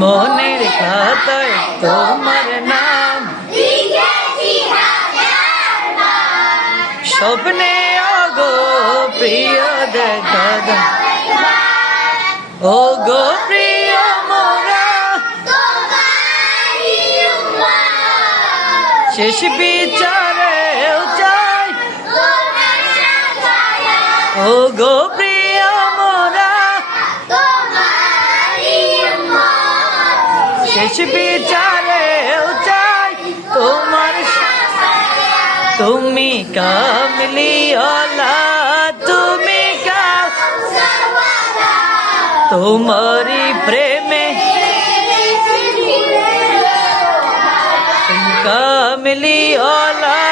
মনের খাতায় তোমার নাম স্বপ্নে আগো প্রিয় দেখা দাও ও গো প্রিয় মোরা শেষ বিচারেও চাই ও গো প্রিয় মোরা শেষ বিচারেও চাই তোমার তুমি কামলি ওলা তুমি তোমারি প্রেমে কামলি ওলা